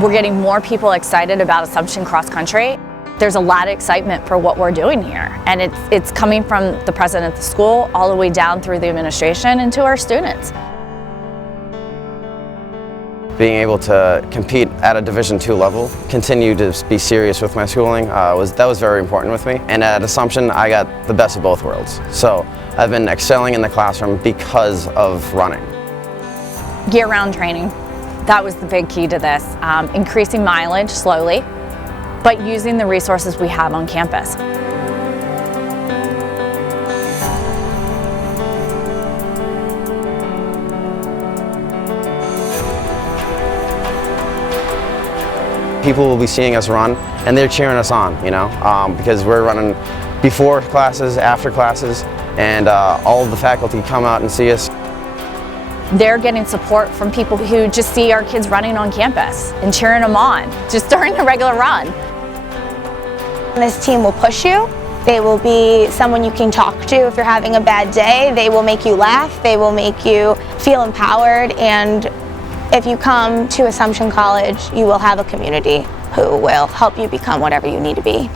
We're getting more people excited about Assumption Cross Country. There's a lot of excitement for what we're doing here, and it's coming from the president of the school all the way down through the administration and to our students. Being able to compete at a Division II level, continue to be serious with my schooling, that was very important with me. And at Assumption, I got the best of both worlds. So I've been excelling in the classroom because of running. Year-round training, that was the big key to this. Increasing mileage slowly, but using the resources we have on campus. People will be seeing us run, and they're cheering us on, because we're running before classes, after classes, and all of the faculty come out and see us. They're getting support from people who just see our kids running on campus and cheering them on, just during the regular run. This team will push you. They will be someone you can talk to if you're having a bad day. They will make you laugh. They will make you feel empowered, and if you come to Assumption College, you will have a community who will help you become whatever you need to be.